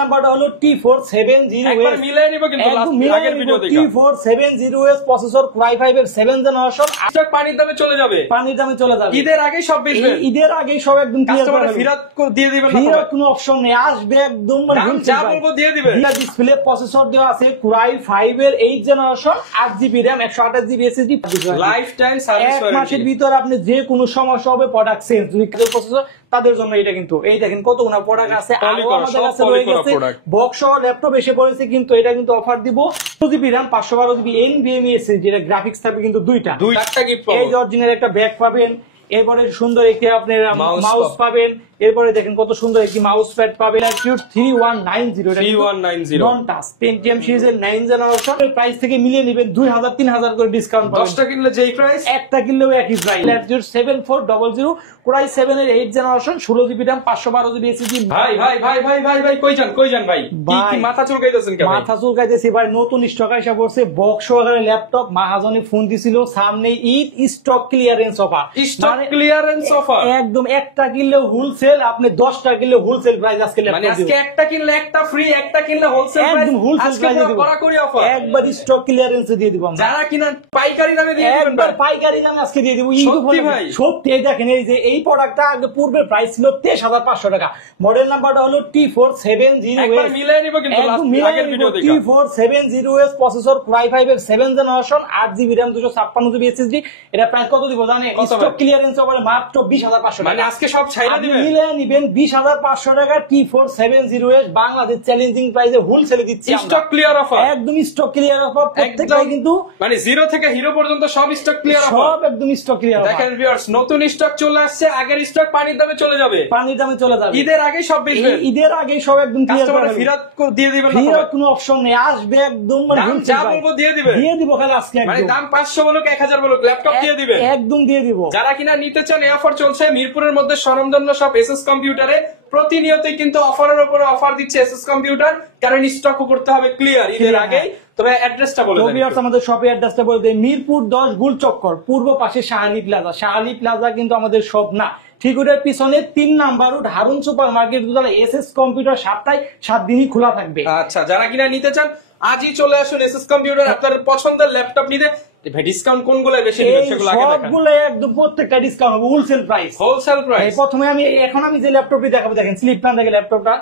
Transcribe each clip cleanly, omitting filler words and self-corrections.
নাম্বারটা হলো T470 একবার মিলাই নিব কিন্তু আগের ভিডিও থেকে T470 প্রসেসর Core i5 এর 7 জেনারেশন স্টক পানির দামে চলে যাবে ঈদের আগে সব বেচবে ঈদের আগে সব একদম ক্লিয়ার করে ফেরত দিয়ে দিবেন না ফেরত কোনো অপশন নেই আসবে একদম যা বলবো দিয়ে দিবে ডিসপ্লে প্রসেসর দেওয়া আছে Core i5 এর 8 generation 8GB RAM 128GB SSD life time service warranty মাসের ভিতর আপনি যে কোনো সমস্যা হবে প্রোডাক্ট চেঞ্জ যদি প্রসেসর তাদের জন্য এটা কিন্তু এই দেখেন কতগুলো প্রোডাক্ট আছে আর আমাদের কাছে রয়ে গেছে বক্স সহ ল্যাপটপ এসে পড়েছে কিন্তু এটা কিন্তু অফার দিব 2GB RAM 512GB NVMe SSD যেটা গ্রাফিক্স থাকবে কিন্তু দুইটা গিফট এই অরিজিনাল একটা ব্যাগ পাবেন এরপরে সুন্দর একটি আপনার মাউস পাবেন এরপরে দেখেন কত সুন্দর একটি মাউস প্যাড পাবেন Latitude 3190 নন টাচ Pentium সিরিজের 9 জেনারেশন প্রাইস থেকে মিলিয়ে নেবেন 2000 3000 করে ডিসকাউন্ট পাবেন 10টা কিনলে যেই প্রাইস একটা কিনলেও একই প্রাইস Latitude 7400 Core i7 এর 8 generation 16GB RAM 512GB SSD ভাই কই যান ভাই কি মাথা চুলকাইতেছেন কেন মাথা চুলকাইতেছি ভাই নতুন স্টক আইসা পড়ছে বক্স সহকারে ল্যাপটপ মাহাজনে ফোন দিছিল সামনে Eid stock clearance offer clearance offer একদম একটা কিনলে হোলসেল আপনি 10টা কিনলে হোলসেল প্রাইস আজকে মানে আজকে একটা কিনলে একটা ফ্রি একটা কিনলে হোলসেল প্রাইস একদম হোলসেল প্রাইস দিব কড়াকড়ি অফার একবার স্টক ক্লিয়ারেন্স দিয়ে দিব আমরা যারা কিনা পাইকারি দামে দিয়ে দিবেন একবার পাইকারি দামে আজকে দিয়ে দিব সত্যি ভাই সত্যি দেখেন এই যে এই প্রোডাক্টটা আগে পূর্বের প্রাইস ছিল 23500 টাকা মডেল নাম্বারটা হলো T470 একবার মিলাই নিব কিন্তু আগের ভিডিও থেকে T470 প্রসেসর Core i5 এর 7 generation 8GB RAM 256GB SSD এটা প্রাইস কত দিব জানেন স্টক ক্লিয়ারেন্স অফারে মাত্র 20500 টাকা মানে আজকে সব ছাইরা দিবেন মিলে নেবেন 20500 টাকা T470 বাংলাদেশ চ্যালেঞ্জিং প্রাইসে হোলসেলে দিচ্ছি স্টক ক্লিয়ার অফার একদম স্টক ক্লিয়ার অফার প্রত্যেকটাই কিন্তু মানে জিরো থেকে হিরো পর্যন্ত সব স্টক ক্লিয়ার অফার সব একদম স্টক ক্লিয়ার অফার দেখেন ভিউয়ার্স নতুন স্টক চলে আসছে আগের স্টক পানির দামে চলে যাবে ঈদের আগে সব বেচবে ঈদের আগে সব একদম ক্লিয়ার করে ফেরত দিয়ে দিবেন না ফেরত কোনো অপশন নেই আসবে একদম যা বলবো দিয়ে দিব খালি আজকে মানে দাম 500 বলুক 1000 বলুক ল্যাপটপ দিয়ে দিবে একদম দিয়ে দিব যারা কিনা নিতে চান এই অফার চলছে মিরপুরের মধ্যে স্বনামধন্য সব এসএস কম্পিউটারে প্রতিনিয়তই কিন্তু অফারের উপরে অফার দিচ্ছে এসএস কম্পিউটার কারণ স্টক করতে হবে ক্লিয়ার ঈদের আগে তবে অ্যাড্রেসটা বলে দেন ভিউয়ার্স আমাদের শপের অ্যাড্রেসটা বলে দেন মিরপুর 10 গুলচক্কর পূর্ব পাশে শাহালি প্লাজা কিন্তু আমাদের শপ না ঠিক ওটার পিছনে 3 number road Harun super market দোতলা এসএস কম্পিউটার সপ্তাহে 7 দিনই খোলা থাকবে আচ্ছা যারা কিনা নিতে চান আজই চলে আসুন এসএস কম্পিউটার আপনার পছন্দের ল্যাপটপ নিতে ভাই ডিসকাউন্ট কোনগুলো বেশি দিবেন সেগুলো আগে দেখান সবগুলো একদম প্রত্যেকটা ডিসকাউন্ট হবে হোলসেল প্রাইস প্রথমে আমি আমি যে ল্যাপটপটি দেখাবো দেখেন স্লিপ প্ল্যান থেকে ল্যাপটপটা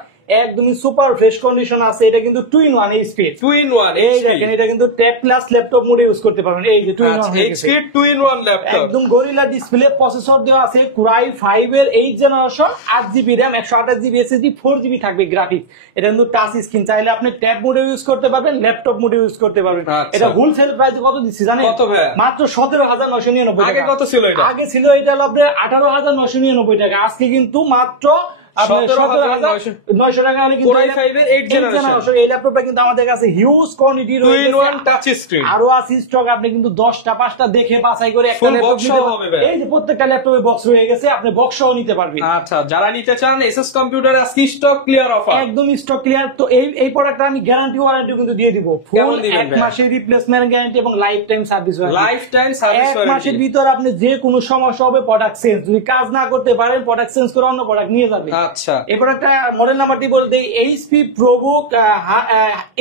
একদমই সুপার ফ্রেশ কন্ডিশন আছে এটা কিন্তু 2-in-1 এইচপি 2-in-1 এই দেখেন এটা কিন্তু ট্যাব প্লাস ল্যাপটপ মোডে ইউজ করতে পারবেন এই যে 2-in-1 এইচপি 2-in-1 ল্যাপটপ একদম গরিলা ডিসপ্লে প্রসেসর দেওয়া আছে Core i5 এর 8 generation 8GB RAM 128GB SSD 4GB থাকবে গ্রাফিক্স এটা কিন্তু টাচ স্ক্রিন চাইলে আপনি ট্যাব মোডে ইউজ করতে পারবেন ল্যাপটপ মোডে ইউজ করতে পারবেন এটা হোলসেল প্রাইস কত দিচ্ছি জানেন কত ভাই মাত্র 17999 টাকা আগে কত ছিল এটা আগে ছিল এটা হলো আপনার 18999 টাকা আজকে কিন্তু মাত্র 17900 টাকা হলে কিন্তু Core i5 এর 8 জেনারেশন এই ল্যাপটপটা কিন্তু আমাদের কাছে হিউজ কোয়ান্টিটি রয়েছে 2-in-1 টাচ স্ক্রিন আরো আছে স্টক আপনি কিন্তু 10টা 5টা দেখে বাছাই করে একটা ল্যাপটপ নিতে পারবেন এই যে প্রত্যেকটা ল্যাপটপে বক্স রয়ে গেছে আপনি বক্স সহ নিতে পারবেন আচ্ছা যারা নিতে চান এসএস কম্পিউটারে আজকে স্টক ক্লিয়ার অফার একদম স্টক ক্লিয়ার তো এই প্রোডাক্টটা আমি গ্যারান্টি ওয়ারেন্টি কিন্তু দিয়ে দিব ফুল 1 মাসের রিপ্লেসমেন্ট গ্যারান্টি এবং লাইফ টাইম সার্ভিস ওয়ারেন্টি 1 মাসের ভিতর আপনি যে কোনো সমস্যা হবে প্রোডাক্ট চেঞ্জ যদি কাজ না করতে পারেন প্রোডাক্ট চেঞ্জ করে অন্য প্রোডাক্ট নিয়ে যাবেন আচ্ছা এই প্রোডাক্টটা মডেল নাম্বারটি বলতে HP ProBook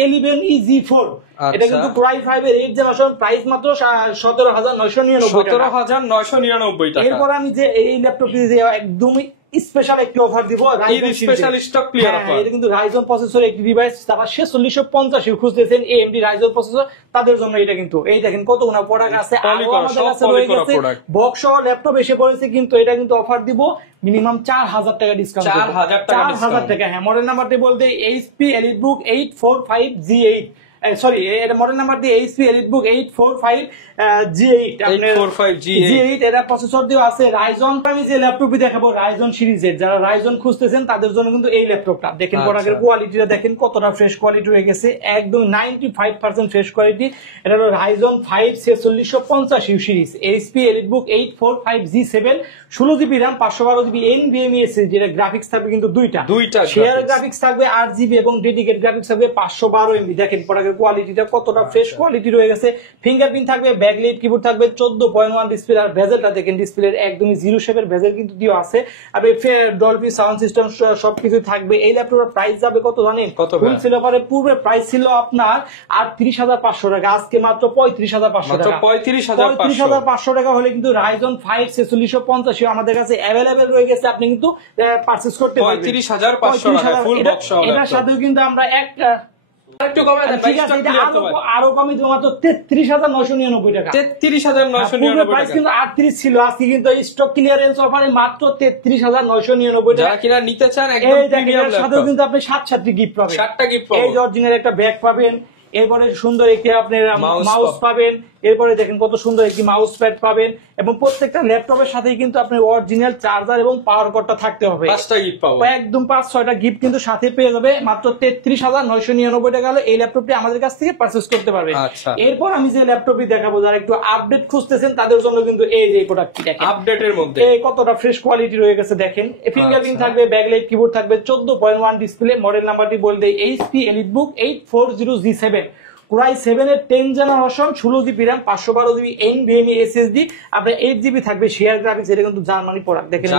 11EG4 এটা কিন্তু Core i5 এর 8 জেনারেশন প্রাইস মাত্র 17999 টাকা এরপর আমি যে এই ল্যাপটপটি একদমই স্পেশাল একটি অফার দিব স্পেশাল স্টক ক্লিয়ার অফার এটা কিন্তু Ryzen প্রসেসর একটি ডিভাইস তারপর 4650 খুঁজতেছেন AMD Ryzen প্রসেসর তাদের জন্য এটা কিন্তু এই দেখেন কতগুলো প্রোডাক্ট আছে আর আমাদের কাছে রয়ে গেছে বক্স সহ ল্যাপটপ এসে পড়েছে কিন্তু এটা কিন্তু অফার দিব মিনিমাম 4000 টাকা ডিসকাউন্ট 4000 টাকা হ্যাঁ মডেল নাম্বারটি বলতে HP EliteBook 845G8 সরি এটা মডেল নাম্বার দিয়ে HP EliteBook 845G8 G8 এটা প্রসেসর দিয়ে আছে Ryzen আমি যে ল্যাপটপটি দেখাবো Ryzen সিরিজের যারা Ryzen খুঁজতেছেন তাদের জন্য কিন্তু এই ল্যাপটপটা দেখেন প্রোডাক্টের কোয়ালিটিটা দেখেন কতটা ফ্রেশ কোয়ালিটি হয়ে গেছে একদম 95% ফ্রেশ কোয়ালিটি এটা হলো Ryzen 5 4650 series HP EliteBook 845G7 16GB RAM 512GB NVMe SSD যেটা গ্রাফিক্স থাকবে কিন্তু দুইটা শেয়ার গ্রাফিক্স থাকবে 8GB এবং ডেডিকেটেড গ্রাফিক্স থাকবে 512MB দেখেন প্রোডাক্টের দেখেন কোয়ালিটিটা কতটা ফ্রেশ কোয়ালিটি রয়ে গেছে। ফিঙ্গারপ্রিন্ট থাকবে, ব্যাকলাইট কিবোর্ড থাকবে, 14.1 ডিসপ্লে, আর ভেজেলটা দেখেন ডিসপ্লের একদমই জিরো শেপের ভেজেল কিন্তু দিও আছে। আর ডলবি সাউন্ড সিস্টেম সবকিছু থাকবে। এই ল্যাপটপের প্রাইস যাবে কত জানেন? ফুল সেল অফারে পূর্বে প্রাইস ছিল আপনার 38,500 টাকা, আজকে মাত্র 35,500 টাকা। 35,500 টাকা হলে কিন্তু রাইজন 5 4650 আমাদের কাছে অ্যাভেলেবেল রয়ে গেছে, আপনি কিন্তু পারচেজ করতে পারবেন 35,500 টাকা ফুল বক্স সহ। এটার সাথেও কিন্তু আমরা একটা একটু কমায় দেন ভাই, স্টক ক্লিয়ার তো ভাই। আরো কমে দেবো মাত্র 33,999 টাকা। 33,999 প্রাইস টাকা। কিন্তু 38 ছিল, আজকে কিন্তু এই স্টক ক্লিয়ারেন্স অফারে মাত্র 33,999 টাকা। যারা কিনা নিতে চান একদম এই দেখেন প্রিমিয়াম এর সাথেও ল্যাপটপ, কিন্তু আপনি 7টি গিফট পাবেন। 7টা গিফট পাবেন। এই যে অরিজিনাল একটা ব্যাগ পাবেন, এরপরে সুন্দর একটি আপনার Mouse মাউস পাবেন, এরপরে দেখেন কত সুন্দর একটি মাউস প্যাড পাবেন, এবং প্রত্যেকটা ল্যাপটপের সাথেই কিন্তু আপনার অরিজিনাল চার্জার এবং পাওয়ার কর্ডটা থাকতে হবে। 5টা গিফট পাবো একদম 5-6টা গিফট কিন্তু সাথে পেয়ে যাবে মাত্র 33,999 টাকা হলে এই ল্যাপটপটি আমাদের কাছ থেকে পারচেজ করতে পারবেন। আচ্ছা। এরপর আমি যে ল্যাপটপটি দেখাবো, যারা একটু আপডেট খুঁজতেছেন তাদের জন্য কিন্তু এই যে প্রোডাক্টটি দেখেন, আপডেটের মধ্যে এই কতটা ফ্রেশ কোয়ালিটি রয়ে গেছে দেখেন। ফিঙ্গারপ্রিন্ট থাকবে, ব্যাকলাইট কিবোর্ড থাকবে, 14.1 ডিসপ্লে, মডেল নাম্বারটি বলতে HP EliteBook 840G7, Core i7 এর 10 generation, 16GB RAM, 512GB NVMe SSD, আপনার 8GB থাকবে শেয়ার গ্রাফিক্স। এটা কিন্তু জার্মানি প্রোডাক্ট, দেখেন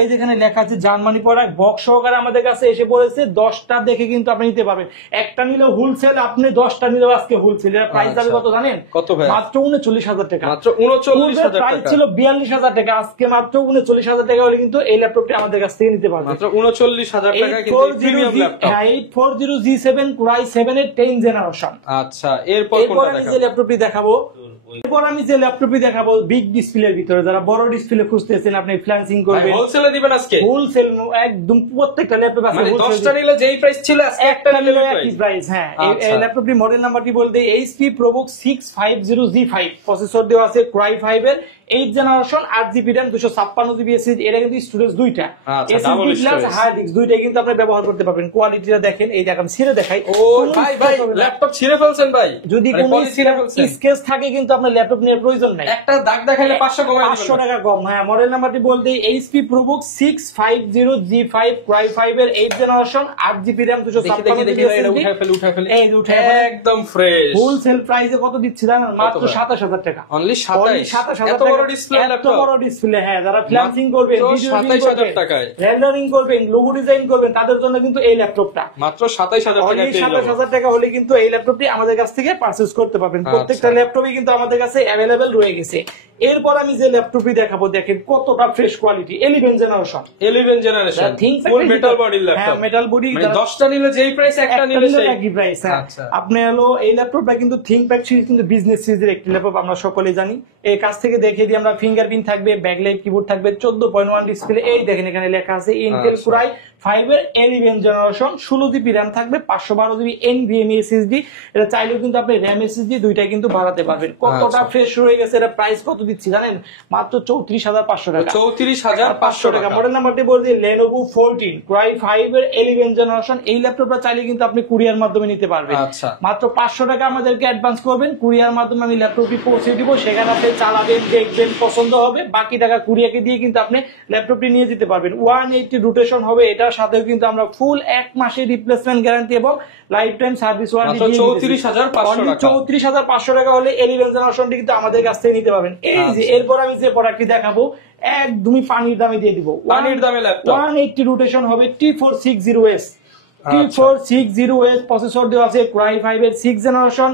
এই যেখানে লেখা আছে জার্মানি প্রোডাক্ট, বক্স সহকারে আমাদের কাছে এসে পড়েছে। 10টা দেখে কিন্তু আপনি নিতে পারবেন, একটা নিলেও হোলসেল, আপনি 10টা নিলেও আজকে হোলসেল। এর প্রাইস যাবে কত জানেন? কত ভাই? মাত্র 39,000 টাকা। মাত্র 39,000 প্রাইস টাকা ছিল 42,000 টাকা, আজকে মাত্র 39,000 টাকা হলে কিন্তু এই ল্যাপটপটি আমাদের কাছ থেকে নিতে পারবেন। মাত্র 39,000 টাকা কিন্তু premium laptop. 840G7 Core i7 এর 10 জেনারেশন। আচ্ছা, এরপর এরপর আমি যে ল্যাপটপটি দেখাবো বিগ ডিসপ্লের ভিতরে, যারা বড় ডিসপ্লে খুঁজতেছেন, আপনি ফ্ল্যান্সিং করবেন, হোলসেলে দিবেন আজকে? হোলসেল একদম প্রত্যেকটা ল্যাপটপ আছে, মানে 10টা নিলে যেই প্রাইস ছিল আজকে একটা নিলে একই প্রাইস। হ্যাঁ, এই ল্যাপটপটি মডেল নাম্বারটি বলতে HP ProBook 650G5, প্রসেসর দেওয়া আছে Core i5 এর 8 generation, 8GB RAM, 256GB SSD। এটা কিন্তু স্টোরেজ দুইটা, SSD প্লাস হার্ড ডিস্ক দুইটাই কিন্তু আপনি ব্যবহার করতে পারবেন। কোয়ালিটিটা দেখেন, এই দেখেন ছিঁড়ে দেখাই। ও ভাই ভাই, ল্যাপটপ ছিঁড়ে ফেলছেন ভাই? যদি কোনো স্কেচ থাকে কিন্তু আপনার ল্যাপটপ নেওয়ার প্রয়োজন নাই, একটা দাগ দেখাইলে 500 কমায় দিবেন। 500 টাকা কম। হ্যাঁ, মডেল নাম্বারটি বলতে HP ProBook 650G5 Core i5 এর 8 generation, 8GB RAM, 256GB SSD। এই যে উঠায় ফেলে একদম ফ্রেশ। হোলসেল প্রাইসে কত দিচ্ছি জানেন? মাত্র 27,000 টাকা। অনলি 27,000 এত বড় ডিসপ্লে ল্যাপটপ, এত বড় ডিসপ্লে। হ্যাঁ, যারা ফ্ল্যাশিং করবেন, ভিডিও 27,000 টাকায় রেন্ডারিং করবেন, লোগো ডিজাইন করবেন, তাদের জন্য কিন্তু এই ল্যাপটপটা মাত্র 27,000 টাকায় পেয়ে যাবেন। 27,000 টাকা হলে কিন্তু এই ল্যাপটপটি আমাদের কাছ থেকে পারচেজ করতে পারবেন। প্রত্যেকটা ল্যাপটপই কিন্তু আমাদের কাছে অ্যাভেলেবেল রয়ে গেছে। এরপর আমি যে ল্যাপটপটি দেখাবো, দেখেন কতটা ফ্রেশ কোয়ালিটি, 11 জেনারেশন। ফুল মেটাল বডি ল্যাপটপ। হ্যাঁ, মেটাল বডি। মানে 10টা নিলে যেই প্রাইস, একটা নিলে সেই একই প্রাইস। হ্যাঁ, আপনি হলো এই ল্যাপটপটা কিন্তু ThinkPad সিরিজ, কিন্তু বিজনেস সিরিজের একটি ল্যাপটপ, আমরা সকলেই জানি। এই কাছ থেকে দেখিয়ে দিই আমরা, ফিঙ্গারপ্রিন্ট থাকবে, ব্যাকলাইট কিবোর্ড থাকবে, 14.1 ডিসপ্লে। এই দেখেন এখানে লেখা আছে Intel Core i5 এর 11 জেনারেশন, 16GB RAM থাকবে, 512GB NVMe SSD। এটা চাইলেও কিন্তু আপনি RAM SSD দুইটাই কিন্তু বাড়াতে পারবেন। কতটা ফ্রেশ হয়ে গেছে। এটা প্রাইস কত দিচ্ছি জানেন? মাত্র 34,500 টাকা। 34,500 টাকা। মডেল নাম্বারটি বলতে Lenovo 14 Core i5 এর 11 জেনারেশন। এই ল্যাপটপটা চাইলে কিন্তু আপনি কুরিয়ার মাধ্যমে নিতে পারবেন। মাত্র 500 টাকা আমাদেরকে অ্যাডভান্স করবেন, কুরিয়ার মাধ্যমে আমি ল্যাপটপটি পৌঁছে দিব, সেখানে আপনি চালাবেন, দেখবেন, পছন্দ হবে, বাকি টাকা কুরিয়ারকে দিয়ে কিন্তু আপনি ল্যাপটপটি নিয়ে যেতে পারবেন। 180 রোটেশন হবে, এটার সাথেও কিন্তু আমরা ফুল 1 মাসের রিপ্লেসমেন্ট গ্যারান্টি এবং লাইফ টাইম সার্ভিস ওয়ারেন্টি দিয়ে 34,500 টাকা হলে 11 জেনারেশনটি কিন্তু আমাদের কাছ থেকে নিতে পারবেন। এই যে এরপর আমি যে প্রোডাক্টটি দেখাবো, একদমই পানির দামে দিয়ে দিব। পানির দামে ল্যাপটপ, 180 রোটেশন হবে, T460S T460S প্রসেসর দেওয়া আছে Core i5 এর 6 generation,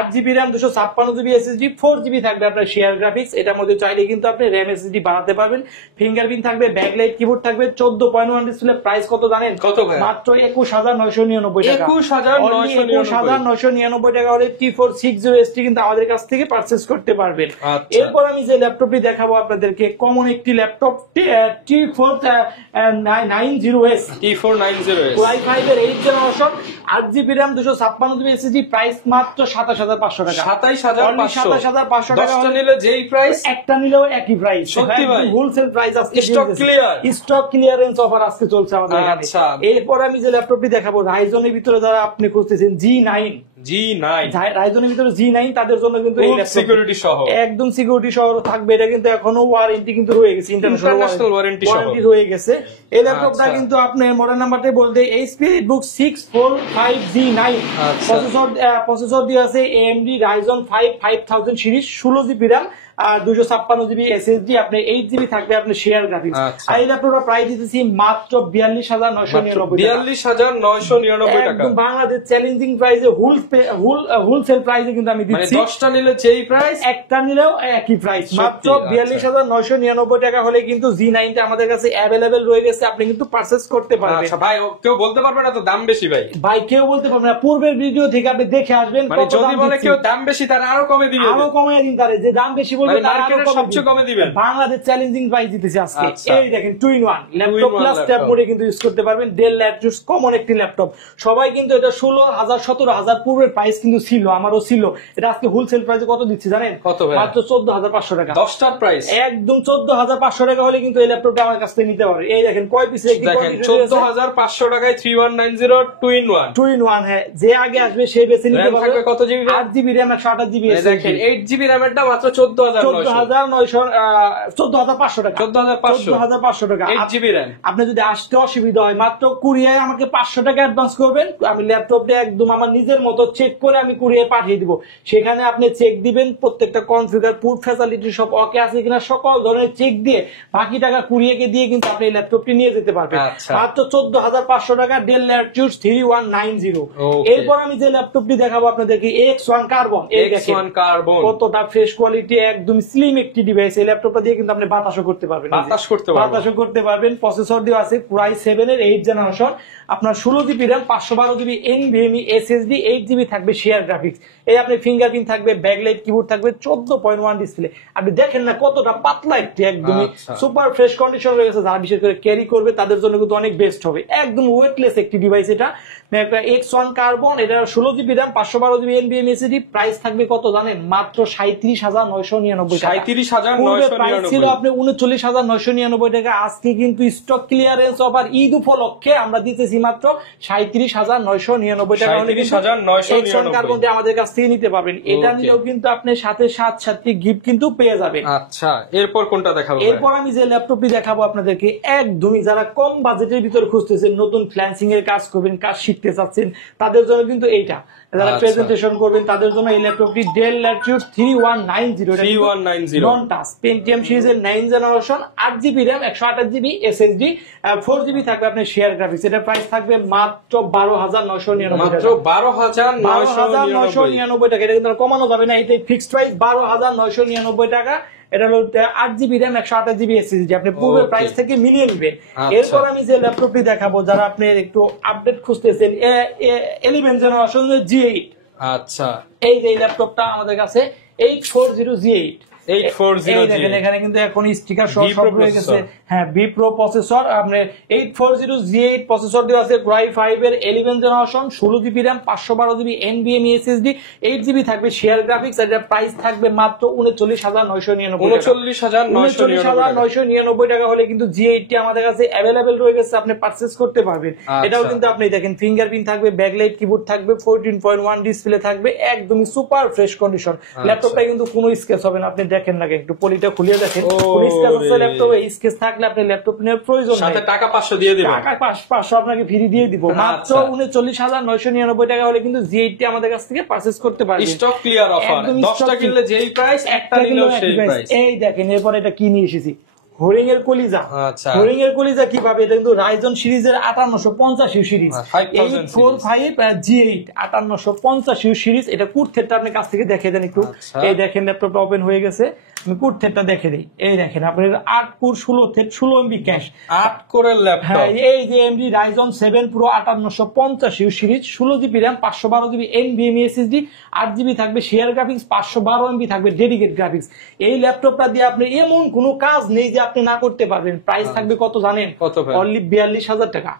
8GB RAM, 256GB SSD, 4GB থাকবে আপনার শেয়ার গ্রাফিক্স। এটার মধ্যে চাইলে কিন্তু আপনি RAM SSD বাড়াতে পারবেন। ফিঙ্গারপ্রিন্ট থাকবে, ব্যাকলাইট কিবোর্ড থাকবে, 14.1 ডিসপ্লে। প্রাইস কত জানেন? কত ভাই? মাত্র 21,999 টাকা। 21,999 টাকা হলে T460S কিন্তু আমাদের কাছ থেকে পারচেজ করতে পারবেন। এরপর আমি যে ল্যাপটপটি দেখাবো আপনাদেরকে, কমন একটি ল্যাপটপ, T490S Core i5 এর 8 generation, 8GB RAM, 256GB SSD। Price মাত্র 27,500 টাকা। 27,500 টাকা নিলে যেই প্রাইস, একটা নিলেও একই প্রাইস। সত্যি ভাই, হোলসেল প্রাইস আজকে স্টক ক্লিয়ারেন্স অফার আজকে চলছে আমাদের এখানে। এরপর আমি যে ল্যাপটপটি দেখাবো, রাইজনের ভিতরে যারা আপনি খুঁজতেছেন, G9 G9 রাইজনের ভিতরে G9 তাদের জন্য কিন্তু এই সিকিউরিটি সহ একদম সিকিউরিটি সহ থাকবে। এটা কিন্তু এখনো ওয়ারেন্টি কিন্তু রয়ে গেছে, ইন্টারন্যাশনাল ওয়ারেন্টি সহ রয়ে গেছে। এই ল্যাপটপটা কিন্তু আপনার মডেল নাম্বারটাই বলতে HP EliteBook 645G9 প্রসেসর দিয়ে আছে AMD Ryzen 5 5000 series, 16GB RAM আর 256GB SSD, আপনি 8GB থাকবে আপনার শেয়ার গ্রাফিক্স। আর এই ল্যাপটপটা প্রাইস দিতেছি মাত্র 42,999 টাকা, একদম বাংলাদেশ চ্যালেঞ্জিং প্রাইসে হোলসেল প্রাইসে কিন্তু আমি দিচ্ছি। 10টা নিলে যেই প্রাইস, একটা নিলেও একই প্রাইস, মাত্র 42,999 টাকা হলে কিন্তু G9 টা আমাদের কাছে অ্যাভেলেবেল রয়ে গেছে, আপনি কিন্তু পারচেজ করতে পারবেন। আচ্ছা ভাই, কেউ বলতে পারবে না তো দাম বেশি? ভাই কেউ বলতে পারবে না, পূর্বের ভিডিও থেকে আপনি দেখে আসবেন। মানে যদি বলে কেউ দাম বেশি, তার আরো কমে দিবে, আরো কমে দিন, তারে যে দাম বেশি বলবে তার আরো সবচেয়ে কমে দিবেন। বাংলাদেশ চ্যালেঞ্জিং প্রাইস দিতেছে আজকে। এই দেখেন 2-in-1 ল্যাপটপ প্লাস ট্যাব মোডে কিন্তু ইউজ করতে পারবেন। ডেল ল্যাপটপ কমন একটি ল্যাপটপ, সবাই কিন্তু এটা 16,000 17,000 পূর্বের প্রাইস কিন্তু ছিল, আমারও ছিল। এটা আজকে হোলসেল প্রাইসে কত দিচ্ছি জানেন? কত ভাই? মাত্র 14,500 টাকা। 10টার প্রাইস একদম 14,500 টাকা হলে কিন্তু এই ল্যাপটপটা আমার কাছ থেকে নিতে পারে। এই দেখেন কয় পিস, দেখেন 14,500 টাকায় 3190 2-in-1 হ্যাঁ, যে আগে আসবে সে বেছে নিতে পারবে। কত জিবি? 8GB RAM 128GB দেখেন 8GB RAM এরটা মাত্র 14,500 টাকা। 14,500 টাকা 8GB RAM। আপনি যদি আসতে অসুবিধা হয়, মাত্র কুরিয়ার আমাকে 500 টাকা অ্যাডভান্স করবেন, আমি ল্যাপটপটা একদম আমার নিজের মতো চেক করে আমি কুরিয়ার পাঠিয়ে দিব। সেখানে আপনি চেক দিবেন, প্রত্যেকটা কনফিগার পুট ফ্যাসিলিটি সব ওকে আছে কিনা সকল ধরনের চেক দিয়ে বাকি টাকা কুরিয়ারকে দিয়ে কিন্তু আপনি এই ল্যাপটপটি নিয়ে যেতে পারবেন। মাত্র 14,500 টাকা ডেল ল্যাটিটিউড 3190। এরপর আমি যে ল্যাপটপটি দেখাবো আপনাদেরকে X1 কার্বন। X1 কার্বন কতটা ফ্রেশ কোয়ালিটি, একদম স্লিম একটি ডিভাইস। এই ল্যাপটপটা দিয়ে কিন্তু আপনি বাতাসও করতে পারবেন, বাতাসও করতে পারবেন। প্রসেসর দিয়ে আছে Core i7 এর 8th জেনারেশন, আপনার 16GB RAM 512GB NVMe SSD, 8GB থাকবে শেয়ার গ্রাফিক্স। এই আপনি ফিঙ্গারপ্রিন্ট থাকবে, ব্যাকলাইট কিবোর্ড থাকবে, 14.1 ডিসপ্লে। আপনি দেখেন না কতটা পাতলা একটি, একদমই সুপার ফ্রেশ কন্ডিশন রয়ে গেছে। যারা বিশেষ করে ক্যারি করবে তাদের জন্য কিন্তু অনেক বেস্ট হবে, একদম ওয়েটলেস একটি ডিভাইস। এটা X1 কার্বন, এটা 16GB RAM 512GB NVMe SSD, price থাকবে কত জানেন? মাত্র 37,999 টাকা। 37,999 ছিল আপনি 39,999 টাকা। আজকে কিন্তু স্টক ক্লিয়ারেন্স অফার ঈদ উপলক্ষে আমরা দিতেছি মাত্র 37,999 টাকা হলে X1 কার্বন আমাদের কাছ থেকে নিতে পারবেন। এটা নিলেও কিন্তু আপনি সাথে 7টি গিফট কিন্তু পেয়ে যাবেন। আচ্ছা, এরপর কোনটা দেখাবো? এরপর আমি যে ল্যাপটপটি দেখাবো আপনাদেরকে, একদমই যারা কম বাজেটের ভিতরে খুঁজতেছেন, নতুন ফ্রিল্যান্সিং এর কাজ করবেন, কাজ শিখতে চাচ্ছেন, তাদের জন্য কিন্তু এইটা। যারা প্রেজেন্টেশন করবেন তাদের জন্য এই ল্যাপটপটি ডেল ল্যাটিটিউড 3190 নন টাচ পেন্টিয়াম সিরিজের 9th generation, 8GB RAM 128GB SSD, 4GB থাকবে আপনার শেয়ার গ্রাফিক্স। এটা প্রাইস থাকবে মাত্র 12,999 মাত্র 12,999 টাকা। এটা কিন্তু কমানো যাবে না, এটাই ফিক্সড প্রাইস 12,999 টাকা। এটা হলো 8GB RAM 128GB SSD, আপনি পূর্বের প্রাইস থেকে মিলিয়ে নেবেন। এরপর আমি যে ল্যাপটপটি দেখাবো, যারা আপনি একটু আপডেট খুঁজতেছেন, 11th জেনারেশন G8। আচ্ছা, এই যে ল্যাপটপটা আমাদের কাছে 840G8। দেখেন এখানে কিন্তু এখন স্টিকার সহ সব রয়ে গেছে। হ্যাঁ, বি প্রো প্রসেসর, আপনার 840G8 প্রসেসর দেওয়া আছে। Core i5 এর 11th generation, 16GB RAM 512GB NVMe SSD, 8GB থাকবে শেয়ার গ্রাফিক্স। এর প্রাইস থাকবে মাত্র 39,999 টাকা হলে কিন্তু G8 টি আমাদের কাছে अवेलेबल রয়ে গেছে, আপনি পারচেজ করতে পারবেন। এটাও কিন্তু আপনি দেখেন ফিঙ্গারপ্রিন্ট থাকবে, ব্যাকলাইট কিবোর্ড থাকবে, 14.1 ডিসপ্লে থাকবে, একদমই সুপার ফ্রেশ কন্ডিশন। ল্যাপটপটা কিন্তু কোনো স্ক্র্যাচ হবে না, আপনি দেখেন না, একটু পলিটা খুলে দেখেন, কোনো স্ক্র্যাচ আছে ল্যাপটপে? স্ক্র্যাচ থাকলে আপনি ল্যাপটপ নেওয়ার প্রয়োজন নেই। সাথে টাকা 500 দিয়ে দিবেন, টাকা 500 আপনাকে ফ্রি দিয়ে দিব। মাত্র 39,999 টাকা হলে কিন্তু G8 টি আমাদের কাছ থেকে পারচেজ করতে পারবেন। স্টক ক্লিয়ার অফার, 10টা কিনলে যেই প্রাইস, একটা নিলেও সেই প্রাইস। এই দেখেন এরপর এটা কি নিয়ে এসেছি, হরিং এর কলিজা। হরিং এর কলিজা কিভাবে? এটা কিন্তু রাইজন সিরিজের 5850 সিরিজ, 845G8 5850 সিরিজ। এটা কুর্থেরটা আপনি কাছ থেকে দেখে দেন একটু। এই দেখেন ল্যাপটপটা ওপেন হয়ে গেছে, আমি কুর্থেরটা দেখে দিই। এই দেখেন আপনার 8 কোর 16 থ্রেড 16 MB ক্যাশ, 8 কোরের ল্যাপটপ। হ্যাঁ, এই যে AMD Ryzen 7 Pro 5850 series, 16GB RAM 512GB NVMe SSD, 8GB থাকবে শেয়ার গ্রাফিক্স, 512MB থাকবে ডেডিকেট গ্রাফিক্স। এই ল্যাপটপটা দিয়ে আপনি এমন কোনো কাজ নেই যে আপনি না করতে পারবেন। প্রাইস থাকবে কত জানেন? অনলি 42,000 টাকা।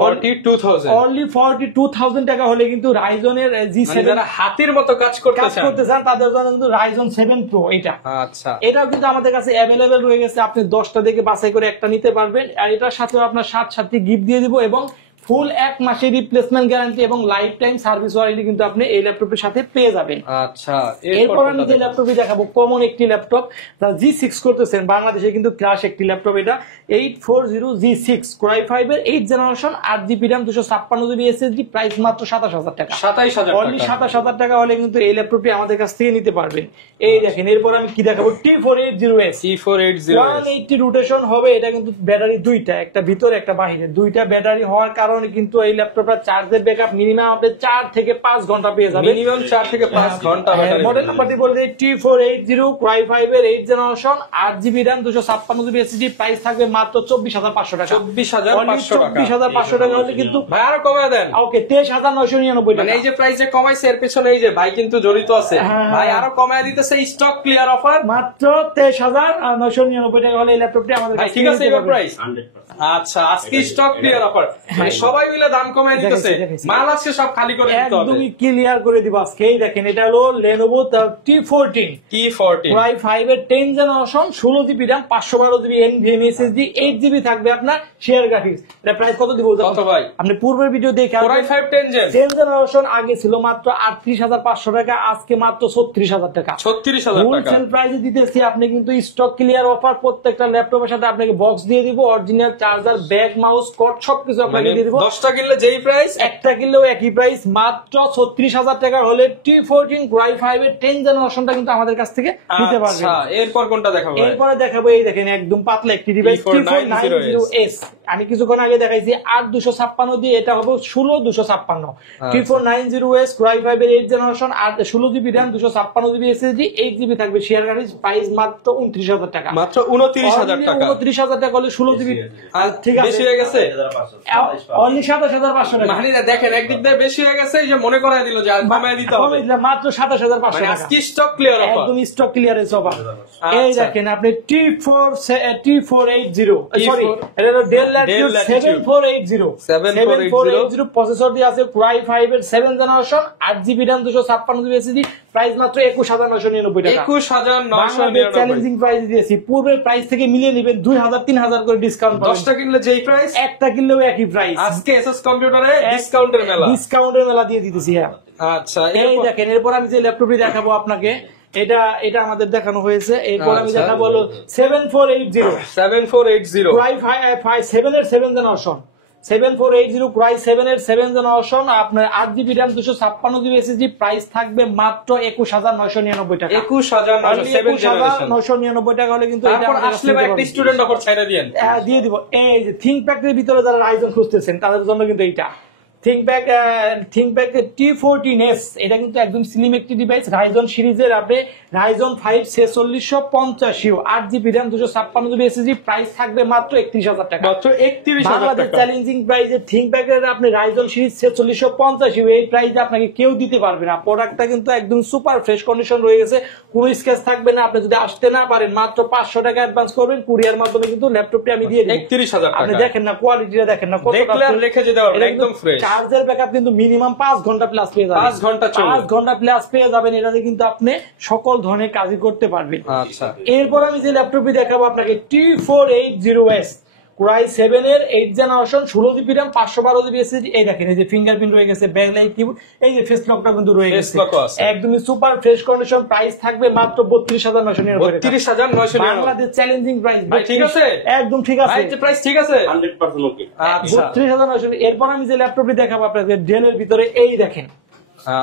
42,000 টাকা হলে কিন্তু রাইজনের G7, যারা হাতির মতো কাজ করতে চান তাদের জন্য কিন্তু Ryzen 7 Pro এটা। আচ্ছা, এটাও কিন্তু আমাদের কাছে অ্যাভেলেবেল রয়ে গেছে, আপনি 10টা দেখে বাছাই করে একটা নিতে পারবেন। আর এটার সাথে আপনার 7টি গিফট দিয়ে দিব এবং ফুল 1 মাসের রিপ্লেসমেন্ট গ্যারান্টি এবং লাইফ টাইম সার্ভিস ওয়ারেন্টি কিন্তু আপনি এই ল্যাপটপের সাথে পেয়ে যাবেন। আচ্ছা, এরপর আমি যে ল্যাপটপটি দেখাবো কমন একটি ল্যাপটপ, G6 করতেছেন বাংলাদেশে কিন্তু ক্রাশ একটি ল্যাপটপ, এটা 840G6 Core i5 এর 8 generation 8GB RAM 256GB SSD, price মাত্র 27000 টাকা। 27000 অনলি 27000 টাকা হলে কিন্তু এই ল্যাপটপটি আমাদের কাছ থেকে নিতে পারবেন। এই দেখেন, এরপর আমি কি দেখাবো, T480S 180 রোটেশন হবে। এটা কিন্তু ব্যাটারি দুইটা, একটা ভিতরে একটা বাইরে, দুইটা ব্যাটারি হওয়ার কারণে কিন্তু এই ল্যাপটপটা চার্জের ব্যাকআপ মিনিমাম আপনি 4 থেকে 5 ঘন্টা পেয়ে যাবেন। মিনিমাম 4 থেকে 5 ঘন্টা ব্যাটারি। মডেল নাম্বারটি বলতে T480 Core i5 এর 8 generation 8GB RAM 256GB SSD, price থাকবে মাত্র 24500 টাকা। 24500 টাকা। 24500 টাকা হলে কিন্তু ভাই আরো কমায় দেন। ওকে 23999 টাকা। মানে এই যে প্রাইসে কমাইছে এর পেছনে এই যে ভাই কিন্তু জড়িত আছে। ভাই আরো কমায় দিতেছে, স্টক ক্লিয়ার অফার মাত্র 23999 টাকা হলে এই ল্যাপটপটি আমাদের কাছে ঠিক আছে। এবার প্রাইস 100%। আচ্ছা, আজকে স্টক ক্লিয়ার অফার, মানে সবাই মিলে দাম কমায় দিতেছে, মাল আজকে সব খালি করে দিতে হবে, একদমই ক্লিয়ার করে দিব আজকে। এই দেখেন, এটা হলো Lenovo T14 T14 Core i5 এর 10 generation 16GB RAM 512GB NVMe SSD, 8GB থাকবে আপনার শেয়ার গ্রাফিক্স। এটা প্রাইস কত দিব কত ভাই? আপনি পূর্বের ভিডিও দেখে Core i5 10 জেনারেশন আগে ছিল মাত্র 38500 টাকা, আজকে মাত্র 36000 টাকা। 36000 টাকা হোলসেল প্রাইসে দিতেছি। আপনি কিন্তু স্টক ক্লিয়ার অফার, প্রত্যেকটা ল্যাপটপের সাথে আপনাকে বক্স দিয়ে দিব, অরিজিনাল চার্জার, ব্যাগ, মাউস, কট সবকিছু আপনাকে দিয়ে দিব। 10টা কিনলে যেই প্রাইস, একটা কিনলেও একই প্রাইস, মাত্র 36000 টাকা হলে T14 Core i5 এর 10 জেনারেশনটা কিন্তু আমাদের কাছ থেকে নিতে পারবেন। আচ্ছা, এরপর কোনটা দেখাবো ভাই? এরপরে দেখাবো, এই দেখেন একদম পাতলা একটি ডিভাইস T490S। আমি কিছুক্ষণ আগে দেখাইছি 8256 দিয়ে, এটা হবে 16256। T490S Core i5 এর 8 generation 16GB RAM 256GB SSD, 8GB থাকবে শেয়ার গ্রাফিক্স, প্রাইস মাত্র 29000 টাকা। মাত্র 29000 টাকা। 29000 টাকা হলে 16GB। ঠিক আছে, বেশি হয়ে গেছে অনলি 27500 টাকা। মানে দেখেন একদিক দিয়ে বেশি হয়ে গেছে, এই যে মনে করায় দিল যে কমায় দিতে হবে, মাত্র 27500 মানে টাকা। আজকে স্টক ক্লিয়ার অফার, একদম স্টক ক্লিয়ারেন্স অফার। এই দেখেন আপনি T480 সরি, এটা হলো Dell Latitude 7480 প্রসেসর দিয়ে আছে, Core i5 এর 7 generation 8GB RAM 256GB SSD, price মাত্র 21999 টাকা। 21999 চ্যালেঞ্জিং প্রাইস দিয়েছি, পূর্বের প্রাইস থেকে মিলিয়ে নেবেন 2000-3000 করে ডিসকাউন্ট। 10টা কিনলে যেই প্রাইস, একটা কিনলেও একই প্রাইস। আজকে এসএস কম্পিউটারে ডিসকাউন্টের মেলা দিয়ে দিতেছি। হ্যাঁ, আচ্ছা, এই দেখেন, এরপর আমি যে ল্যাপটপটি দেখাবো আপনাকে, এটা আমাদের দেখানো হয়েছে। এরপর আমি দেখাবো হলো 7480 Core i5 7 এর 7 জেনারেশন 7480 Core i7 এর 7 জেনারেশন, আপনার 8GB RAM 256GB SSD, price থাকবে মাত্র 21999 টাকা। 21999 টাকা হলে কিন্তু তারপর আসলে একটা স্টুডেন্ট অফার ছাইরা দিয়েন, দিয়ে দিব। এই যে থিংকপ্যাড এর ভিতরে যারা রাইজন খুঁজতেছেন তাদের জন্য কিন্তু এইটা থিংকপ্যাড T14S, এটা কিন্তু একদম স্লিম একটি ডিভাইস, রাইজন সিরিজের। আপনি Ryzen 5 4650 8GB RAM 256GB SSD, price থাকবে মাত্র 31000 টাকা। মাত্র 31000 টাকা। চ্যালেঞ্জিং প্রাইসে থিংকপ্যাড আপনি রাইজন সিরিজ 4650, এই প্রাইসে আপনাকে কেউ দিতে পারবে না। প্রোডাক্টটা কিন্তু একদম সুপার ফ্রেশ কন্ডিশন রয়ে গেছে, কোনো স্ক্র্যাচ থাকবে না। আপনি যদি আসতে না পারেন, মাত্র 500 টাকা অ্যাডভান্স করবেন, কুরিয়ার মাধ্যমে কিন্তু ল্যাপটপটি আমি দিয়ে দিই। 31000 টাকা। আপনি দেখেন না, কোয়ালিটিটা দেখেন না, দেখলে আর রেখে যেতে পারবেন, একদম ফ্রেশ। চার্জের ব্যাকআপ কিন্তু মিনিমাম 5 ঘন্টা প্লাস পেয়ে যাবেন। 5 ঘন্টা চলবে, 5 ঘন্টা প্লাস পেয়ে যাবেন। এটাতে কিন্তু আপনি সকল ধরনের কাজই করতে পারবেন। আচ্ছা, এরপর আমি যে ল্যাপটপটি দেখাবো আপনাকে T480S Core i7 এর 8 generation 16GB RAM 512GB SSD, এই দেখেন, এই যে ফিঙ্গারপ্রিন্ট রয়ে গেছে, ব্যাকলাইট কিবোর্ড, এই যে ফেস লকটা কিন্তু রয়ে গেছে, একদমই সুপার ফ্রেশ কন্ডিশন। প্রাইস থাকবে মাত্র 32999 টাকা। 32999 বাংলাদেশ চ্যালেঞ্জিং প্রাইস। ভাই ঠিক আছে, একদম ঠিক আছে, ভাই প্রাইস ঠিক আছে, 100% ওকে। আচ্ছা, 32999। এরপর আমি যে ল্যাপটপটি দেখাবো আপনাদের ডেল এর ভিতরে, এই দেখেন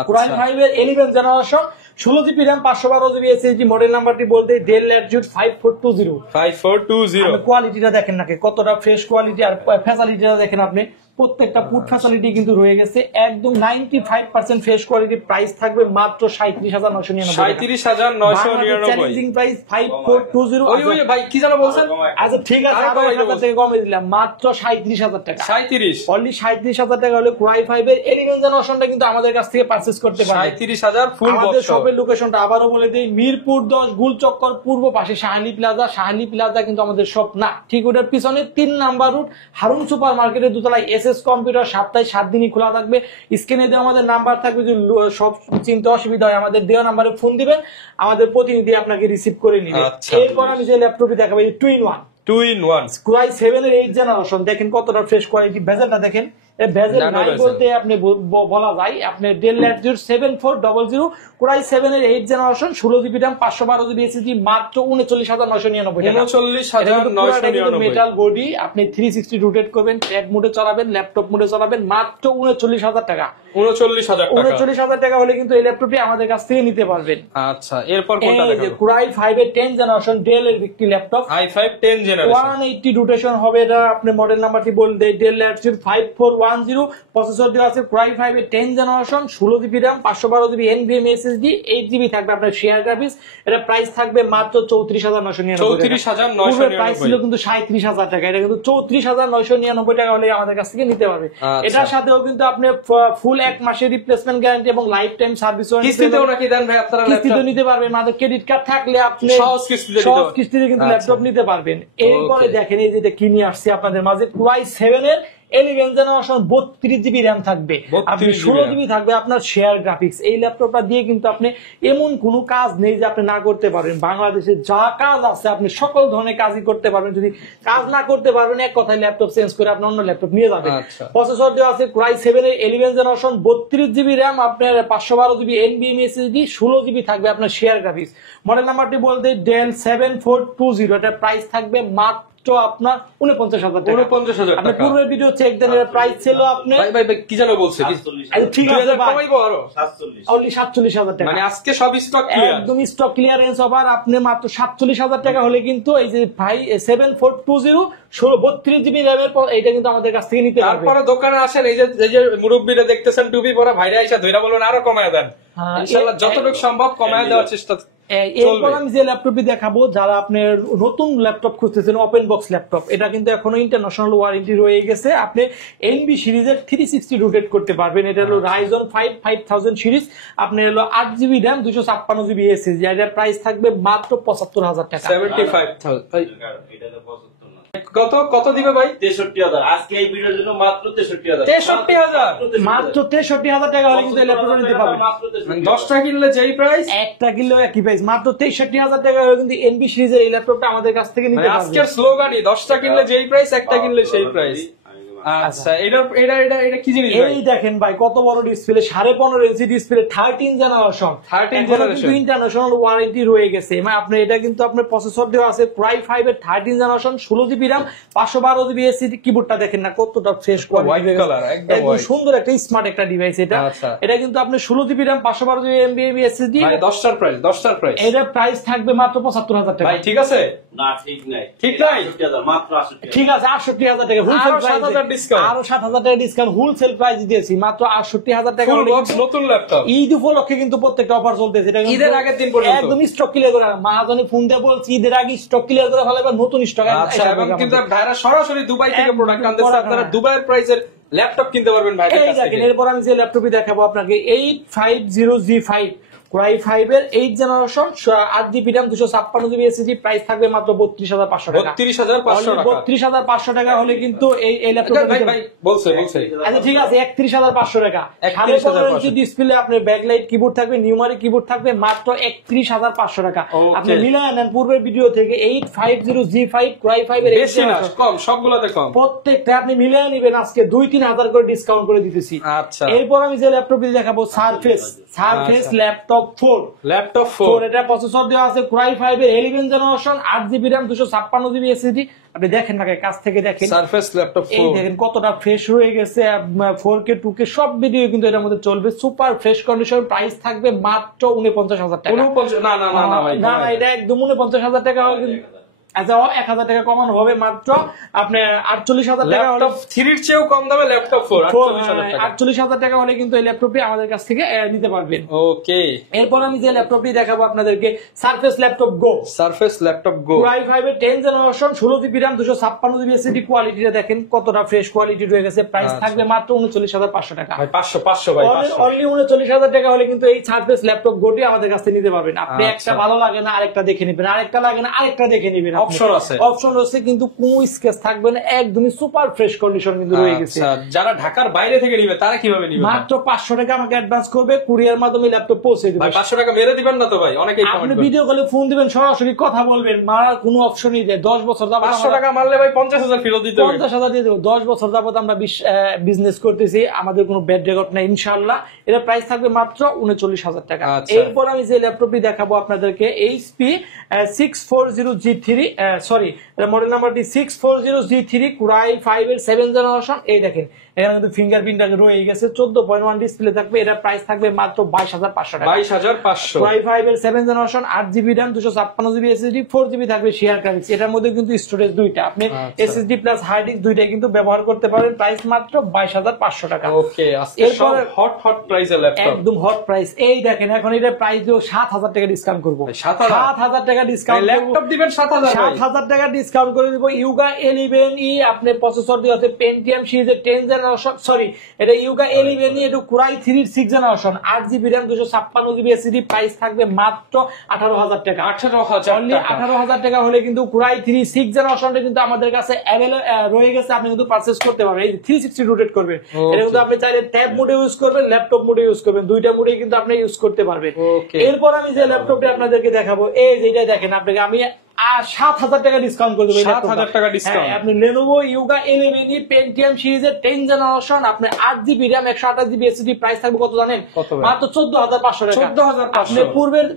Core আচ্ছা, i5 এর 11 generation 16GB RAM 512GB SSD, model নাম্বারটি বলতে Dell Latitude 5420। আপনি কোয়ালিটিটা দেখেন নাকি কতটা ফ্রেশ কোয়ালিটি, আর ফ্যাসিলিটিটা দেখেন আপনি, প্রত্যেকটা ফুড ফ্যাসিলিটি কিন্তু রয়ে গেছে, একদম 95% ফ্রেশ কোয়ালিটি। প্রাইস থাকবে মাত্র 37999 37999। Challenging price 5420। ওই ভাই কি জানো বলছেন? আচ্ছা ঠিক আছে, আরো আরো 1000 টাকা কমে দিলাম, মাত্র 37000 টাকা। 37 অনলি 37000 টাকা হলে Core i5 এর 11 জেনারেশনটা কিন্তু আমাদের কাছ থেকে পারচেজ করতে পারবেন। 37000 ফুল বক্স। আমাদের শপের লোকেশনটা আবারও বলে দেই, মিরপুর 10 গুলচক্কর পূর্ব পাশে শাহালি প্লাজা কিন্তু আমাদের শপ না, ঠিক ওটার পিছনে 3 নাম্বার রুট হারুন সুপার মার্কেটের দোতলায় এসএস কম্পিউটার, সপ্তাহে 7 দিনই খোলা থাকবে। স্ক্রিনে দেওয়া আমাদের নাম্বার থাকবে, যদি সব চিনতে অসুবিধা হয় আমাদের দেওয়া নাম্বারে ফোন দিবেন, আমাদের প্রতিনিধি আপনাকে রিসিভ করে নিবে। এরপর আমি যে ল্যাপটপটি দেখাবো, 2 in 1 2 in 1 Core i7 এর 8 জেনারেশন, দেখেন কতটা ফ্রেশ কোয়ালিটি, বেজেলটা দেখেন, ভেজেল নাই বলতে আপনি বলা যায়। আপনি ডেল ল্যাটিটিউড 7400 কোরাই 7 এর 8 generation 16 GB RAM 512 GB SSD মাত্র 39999 টাকা। 39999 মেটাল বডি, আপনি 360 রোটেট করবেন, ট্যাব মোডে চালাবেন, ল্যাপটপ মোডে চালাবেন, মাত্র 39000 টাকা। 39000 টাকা হলে কিন্তু এই ল্যাপটপটি আমাদের কাছ থেকে নিতে পারবেন। আচ্ছা, এরপর কোনটা দেখাবো? কোরাই 5 এর 10 জেনারেশন ডেল এর একটি ল্যাপটপ, i5 10 জেনারেশন 180 রোটেশন হবে। এটা আপনি মডেল নাম্বারটি বল দেই, ডেল ল্যাটিটিউড 5410 প্রসেসর দেওয়া আছে। কোরাই 5 এর 10 generation 16 GB RAM 512 GB NVMe SSD 8 GB থাকবে আপনার শেয়ার গ্রাফিক্স। এটা প্রাইস থাকবে মাত্র 34999 34999 প্রাইস ছিল কিন্তু 37000 টাকা, এটা কিন্তু 34999 টাকা হলে আমাদের কাছ থেকে নিতে পারবে। এটার সাথেও কিন্তু আপনি ফুল 1 মাসের রিপ্লেসমেন্ট গ্যারান্টি এবং লাইফ টাইম সার্ভিস কিস্তিতেও নাকি দেন ভাই আপনারা? কিস্তিতে নিতে পারবেন, মানে ক্রেডিট কার্ড থাকলে আপনি সহজ কিস্তিতে কিন্তু ল্যাপটপ নিতে পারবেন। এরপরে দেখেন এই যেটা কিনে আসছে আপনাদের মাঝে, কোরাই 7 এর 11 জেনারেশন 32 জিবি RAM থাকবে, আপনি 16 জিবি থাকবে আপনার শেয়ার গ্রাফিক্স। এই ল্যাপটপটা দিয়ে কিন্তু আপনি এমন কোনো কাজ নেই যে আপনি না করতে পারবেন। বাংলাদেশে যা কাজ আছে আপনি সকল ধরনের কাজই করতে পারবেন। যদি কাজ না করতে পারবেন, এক কথায় ল্যাপটপ চেঞ্জ করে আপনি অন্য ল্যাপটপ নিয়ে যাবেন। প্রসেসর দেওয়া আছে কোরাই 7 এর 11 জেনারেশন 32 জিবি RAM, আপনার 512 জিবি NVMe SSD 16 জিবি থাকবে আপনার শেয়ার গ্রাফিক্স। মডেল নাম্বারটি বলতে ডেল 7420, এটা প্রাইস থাকবে মাত্র আপনার 49000 টাকা। 49000 আপনি টাকা। পূর্বের ভিডিও চেক দেন, এর প্রাইস ছিল আপনি ভাই কি জানো বলছে? ঠিক আছে ভাই, কমাইবো আরো 47000 টাকা। মানে আজকে সব স্টক ক্লিয়ার, একদম স্টক ক্লিয়ারেন্স ওভার। আপনি মাত্র 47000 টাকা হলে কিন্তু এই যে ভাই 7420 32 জিবি RAM এর এটা কিন্তু আমাদের কাছ থেকে নিতে পারবেন। তারপরে দোকানে আসেন, এই যে মুরব্বিরা দেখতেছেন টুপি পরা ভাইরা আইসা ধইরা বলুন আরো কমায় দেন, ইনশাআল্লাহ যতটুকু সম্ভব কমায় দেওয়ার চেষ্টা। এরপর আমি যে ল্যাপটপটি দেখাবো, যারা আপনার নতুন ল্যাপটপ খুঁজতেছেন ওপেন বক্স ল্যাপটপ, এটা কিন্তু এখনো ইন্টারন্যাশনাল ওয়ারেন্টি রয়ে গেছে। আপনি NB সিরিজের 360 রোটেট করতে পারবেন। এটা হলো Ryzen 5 5000 সিরিজ, আপনার হলো 8 জিবি RAM 256 জিবি SSD। এটার প্রাইস থাকবে মাত্র 75000 টাকা। 75000 কত দিবে ভাই? 63000। আজকে এই ভিডিওর জন্য মাত্র 63000। 63000 মাত্র 63000 টাকা হলে কিন্তু এই ল্যাপটপটা নিতে পারবেন। 10টা কিনলে যেই প্রাইস, একটা কিনলেও একই প্রাইস, মাত্র 63000 টাকা হলে কিন্তু NB সিরিজের এই ল্যাপটপটা আমাদের কাছ থেকে নিতে পারবেন। আজকের স্লোগানই 10টা কিনলে যেই প্রাইস, একটা কিনলে সেই প্রাইস। আচ্ছা, এটা কি জিনিস ভাই? এই দেখেন ভাই কত বড় ডিসপ্লে, 15.5 ইঞ্চি display, 13 generation, 13 generation international warranty রয়ে গেছে। মানে আপনি এটা কিন্তু আপনার প্রসেসর দেওয়া আছে কোরাই 5 এর 13 generation 16 GB RAM 512 GB SSD। কিবোর্ডটা দেখেন না কতটা ফ্রেশ কোয়ালিটি, একদম সুন্দর একটা স্মার্ট একটা ডিভাইস এটা। এটা কিন্তু আপনি 16 GB RAM 512 GB NVMe SSD। ভাই 10টার প্রাইস এটার প্রাইস থাকবে মাত্র 75000 টাকা। ভাই ঠিক আছে? না ঠিক নাই, ঠিক নাই, 68000 মাত্র 68000। ঠিক আছে 68000 টাকা হোলসেল প্রাইস, আরো 7000 টাকা ডিসকাউন্ট, হোলসেল প্রাইস দিয়েছি মাত্র 68000 টাকা। নতুন ল্যাপটপ ঈদ উপলক্ষে কিন্তু প্রত্যেকটা অফার চলতেছে, এটা ঈদের আগের দিন পর্যন্ত একদম স্টক ক্লিয়ার করে। মাহাজনে ফোন দিয়ে বলছি ঈদের আগে স্টক ক্লিয়ার করে ফেলে, নতুন স্টক। আচ্ছা, এবং কিন্তু ভাইরা সরাসরি দুবাই থেকে প্রোডাক্ট আনতেছে, আপনারা দুবাইয়ের প্রাইসের ল্যাপটপ কিনতে পারবেন ভাইদের কাছ থেকে। এরপর আমি যে ল্যাপটপই দেখাবো আপনাকে 850G5 কোরাই 5 এর 8 generation 8 GB RAM 256 GB SSD। Price থাকবে মাত্র 32500 টাকা। 32500 টাকা। 32500 টাকা হলে কিন্তু এই ল্যাপটপটা ভাই বলছে আচ্ছা ঠিক আছে 31500 টাকা। 31500 ডিসপ্লে, আপনার ব্যাকলাইট কিবোর্ড থাকবে, নিউমারিক কিবোর্ড থাকবে, মাত্র 31500 টাকা। আপনি মিলায় নেন পূর্বের ভিডিও থেকে 850G5 কোরাই 5 এর বেশি না, কম, সবগুলোতে কম, প্রত্যেকটা আপনি মিলিয়ে নেবেন। আজকে 2-3000 করে ডিসকাউন্ট করে দিতেছি। আচ্ছা, এরপর আমি যে ল্যাপটপটি দেখাবো সারফেস ল্যাপটপ 4। এটা প্রসেসর দেওয়া আছে কোরাই 5 এর 11 generation 8 GB RAM 256 GB SSD। আপনি দেখেন না কাছ থেকে দেখেন, সারফেস ল্যাপটপ 4 এই দেখেন কতটা ফ্রেশ হয়ে গেছে। 4K 2K সব ভিডিও কিন্তু এটার মধ্যে চলবে, সুপার ফ্রেশ কন্ডিশন। প্রাইস থাকবে মাত্র 49000 টাকা। 49 না ভাই, না এটা একদম 49000 টাকা। আচ্ছা 1000 টাকা কমানো হবে, মাত্র আপনার 48000 টাকা। ল্যাপটপ 3 এর চেয়েও কম দামে ল্যাপটপ 4 48000 টাকা হলে কিন্তু এই ল্যাপটপটি আমাদের কাছ থেকে নিতে পারবেন। ওকে, এরপর আমি যে ল্যাপটপটি দেখাবো আপনাদেরকে সারফেস ল্যাপটপ গো কোরাই 5 এর 10 generation 16 GB RAM 256 GB SSD। কোয়ালিটিটা দেখেন কতটা ফ্রেশ কোয়ালিটি রয়ে গেছে। প্রাইস থাকবে মাত্র 39500 টাকা। ভাই 500 ভাই, 500 অনলি 39000 টাকা হলে কিন্তু এই সারফেস ল্যাপটপ গোটি আমাদের কাছে নিতে পারবেন। আপনি একটা ভালো লাগে না আরেকটা দেখে নেবেন, আরেকটা লাগে না আরেকটা দেখে নেবেন। অপশন আছে অপশন রয়েছে, কিন্তু কোনো স্কেচ থাকবে না, একদমই সুপার ফ্রেশ কন্ডিশন কিন্তু রয়ে গেছে। আচ্ছা, যারা ঢাকার বাইরে থেকে নিবে তারা কিভাবে নিবে? মাত্র 500 টাকা আমাকে অ্যাডভান্স করবে, কুরিয়ার মাধ্যমে ল্যাপটপ পৌঁছে দিবে। ভাই 500 টাকা মেরে দিবেন না তো ভাই? অনেকেই আপনি কমেন্ট করে। ভিডিও কলে ফোন দিবেন, সরাসরি কথা বলবেন, মারার কোনো অপশনই দেয়। 10 বছর যাবত 500 টাকা মারলে ভাই 50,000 ফেরত দিতে হবে। 50,000 দিয়ে দেবো। 10 বছর যাবত আমরা বিজনেস করতেছি, আমাদের কোনো ব্যাড রেকর্ড নাই ইনশাআল্লাহ। এটা প্রাইস থাকবে মাত্র 39,000 টাকা। আচ্ছা। এরপর আমি যে ল্যাপটপটি দেখাবো আপনাদেরকে, এইচপি 640G3, সরি এটা মডেল নাম্বারটি 640G3 Core i5 এর 7th জেনারেশন। এই দেখেন এখানে কিন্তু ফিঙ্গারপ্রিন্ট রয়ে গেছে, 14.1 ডিসপ্লে থাকবে। এটা প্রাইস থাকবে মাত্র 22,500 টাকা। 22,500। Core i5 এর 7th generation, 8GB RAM, 256GB SSD, 4GB থাকবে শেয়ার গ্রাফিক্স। এটার মধ্যে কিন্তু স্টোরেজ দুইটা, আপনি এসএসডি প্লাস হার্ড ডিস্ক দুইটাই কিন্তু ব্যবহার করতে পারেন। প্রাইস মাত্র 22,500 টাকা। ওকে, আজকে সব হট প্রাইসের ল্যাপটপ, একদম হট প্রাইস। এই দেখেন এখন এটা প্রাইস দিও 7,000 টাকা ডিসকাউন্ট করব। 7,000 টাকা ডিসকাউন্ট, ল্যাপটপ দিবেন 7,000 ভাই। 7,000 টাকা ডিসকাউন্ট করে দিব। ইউগা 11E আপনি প্রসেসর দিয়ে আছে পেন্টিয়াম সিরিজের 10 জেনারেশন, সরি এটা ইউগা 11E, এটা Core i3 এর 6 generation, 8GB RAM, 256GB SSD। Price থাকবে মাত্র 18,000 টাকা। 18,000 টাকা হলে কিন্তু Core i3 6 জেনারেশনটা কিন্তু আমাদের কাছে অ্যাভেলেবল রয়ে গেছে, আপনি কিন্তু পারচেজ করতে পারবেন। এই 360 রোটেট করবেন, এটা কিন্তু আপনি চাইলে ট্যাব মোডে ইউজ করবেন, ল্যাপটপ মোডে ইউজ করবেন, দুইটা মোডে কিন্তু আপনি ইউজ করতে পারবেন। এরপর আমি যে ল্যাপটপটি আপনাদেরকে দেখাবো, এই যেটা দেখেন, আপনাকে আমি 7,000 টাকা ডিসকাউন্ট করে দেবো। 7,000 টাকা ডিসকাউন্ট। আপনি Lenovo Yuga 11E পেন্টিয়াম সিরিজের 10 জেনারেশন, আপনি 8GB RAM, 128GB SSD। Price থাকবে কত জানেন? মাত্র 14,500 টাকা। 14,500। আপনি পূর্বের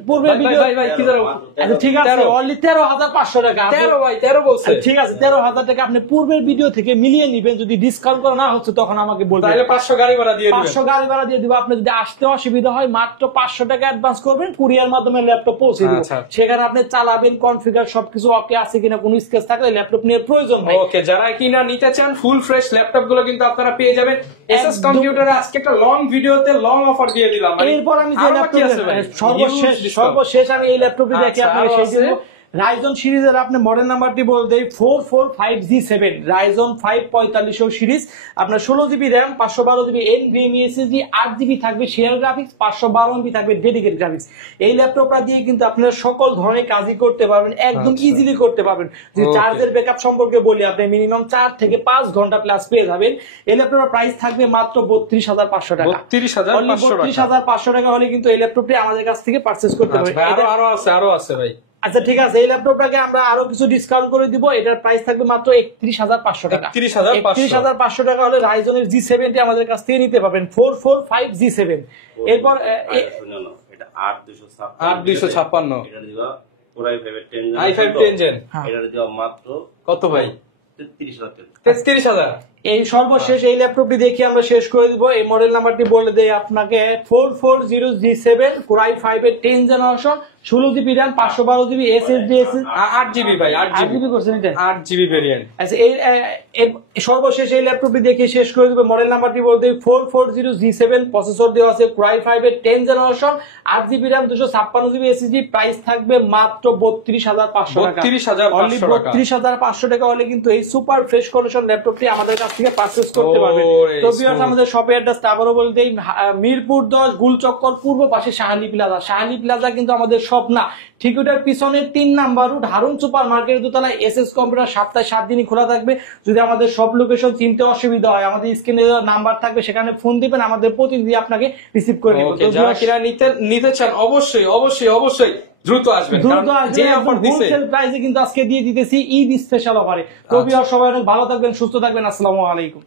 ভিডিও ভাই কি জানো? আচ্ছা ঠিক আছে, অনলি 13,500 টাকা। 13 ভাই 13 বলছে। ঠিক আছে 13,000 টাকা আপনি পূর্বের ভিডিও থেকে মিলিয়ে নিবেন। যদি ডিসকাউন্ট করা না হচ্ছে তখন আমাকে বলবেন, তাহলে 500 গাড়ি ভাড়া দিয়ে দিবেন। 500 গাড়ি ভাড়া দিয়ে দিব। আপনি যদি আসতে অসুবিধা হয় মাত্র 500 টাকা অ্যাডভান্স করবেন, কুরিয়ার মাধ্যমে ল্যাপটপ পৌঁছে দিব। আচ্ছা। সেখানে আপনি চালাবেন, কনফিগার সবকিছু ওকে আছে কিনা, কোনো স্কেচ থাকলে ল্যাপটপ নিয়ে প্রয়োজন হয়। ওকে, যারা কিনা নিতে চান ফুল ফ্রেশ ল্যাপটপ গুলো কিন্তু আপনারা পেয়ে যাবেন এসএস কম্পিউটারে। আজকে একটা লং ভিডিওতে লং অফার দিয়ে দিলাম। এরপর আমি যে ল্যাপটপ সর্বশেষ আমি এই ল্যাপটপটি দেখি আপনাকে সেই জন্য রাইজন সিরিজের আপনি মডেল নাম্বারটি বলতে 445G7 রাইজন 5 4500 সিরিজ, আপনার 16GB RAM, 512GB NVMe SSD, 8GB থাকবে শেয়ার গ্রাফিক্স, 512MB থাকবে ডেডিকেটেড গ্রাফিক্স। এই ল্যাপটপটা দিয়ে কিন্তু আপনারা সকল ধরনের কাজই করতে পারবেন, একদম ইজিলি করতে পারবেন। যদি চার্জের ব্যাকআপ সম্পর্কে বলি, আপনি মিনিমাম 4 থেকে 5 ঘন্টা প্লাস পেয়ে যাবেন। এই ল্যাপটপের প্রাইস থাকবে মাত্র 32,500 টাকা। 32,500 টাকা হলে কিন্তু এই ল্যাপটপটি আমাদের কাছ থেকে পারচেজ করতে পারবেন। আরো আছে ভাই। আচ্ছা ঠিক আছে, এই ল্যাপটপটাকে আমরা আরো কিছু ডিসকাউন্ট করে দিব। এটার প্রাইস থাকবে মাত্র 31,500 টাকা। 31,500 টাকা হলে রাইজনের G7 টি আমাদের কাছ থেকে নিতে পারবেন, 445G7। এরপর এটা 8,256 এটা দিবা Core i5 10 জেন। এটা দিবা মাত্র কত ভাই? 33,000 33,000। এই সর্বশেষ এই ল্যাপটপটি দেখি আমরা শেষ করে দিব। এই মডেল নাম্বারটি বলে দেই আপনাকে, 440G7 Core i5 এর 10 generation, 16GB RAM, 512GB SSD, 8GB ভাই, 8GB করছেন এটা 8GB ভেরিয়েন্ট। আচ্ছা এই সর্বশেষ এই ল্যাপটপটি দেখে শেষ করে দেব। মডেল নাম্বারটি বলতে 440G7, প্রসেসর দেওয়া আছে Core i5 এর 10 generation, 8GB RAM, 256GB SSD। Price থাকবে মাত্র 32,500 টাকা। 32,500 টাকা হলে কিন্তু এই সুপার ফ্রেশ কন্ডিশন ল্যাপটপটি আমাদের কাছ থেকে পারচেজ করতে পারবেন। তো ভিউয়ার্স, আমাদের শপের অ্যাড্রেসটা আবারও বলে দেই, মিরপুর 10 গুলচক্কর পূর্ব পাশে শাহালি প্লাজা। শাহালি প্লাজা কিন্তু আমাদের শপ না, ঠিক ওটার পিছনে 3 নাম্বার রুট হারুন সুপার মার্কেটের দোতলায় এসএস কম্পিউটার। সপ্তাহে 7 দিনই খোলা থাকবে। যদি আমাদের সব লোকেশন চিনতে অসুবিধা হয়, আমাদের স্ক্রিনে নাম্বার থাকবে, সেখানে ফোন দিবেন, আমাদের প্রতিনিধি আপনাকে রিসিভ করে নেবে। যারা কিনা নিতে চান অবশ্যই দ্রুত আসবেন, যে অফার দিছে হোলসেল প্রাইসে কিন্তু আজকে দিয়ে দিতেছি ঈদ স্পেশাল অফারে। তো ভিউয়ার্স, সবাই অনেক ভালো থাকবেন, সুস্থ থাকবেন। আসসালামু আলাইকুম।